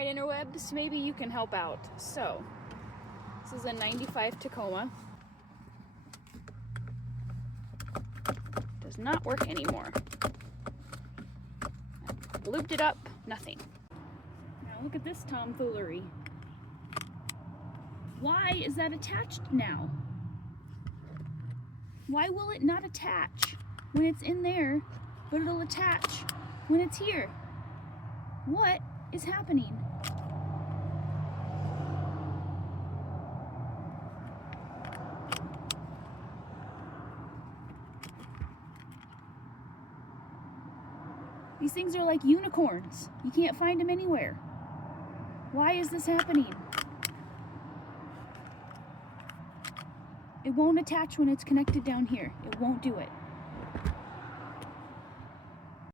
Alright, interwebs, maybe you can help out. So, this is a 95 Tacoma. Does not work anymore. I looped it up, nothing. Now look at this tomfoolery. Why is that attached now? Why will it not attach when it's in there, but it'll attach when it's here? What is happening? These things are like unicorns. You can't find them anywhere. Why is this happening? It won't attach when it's connected down here. It won't do it.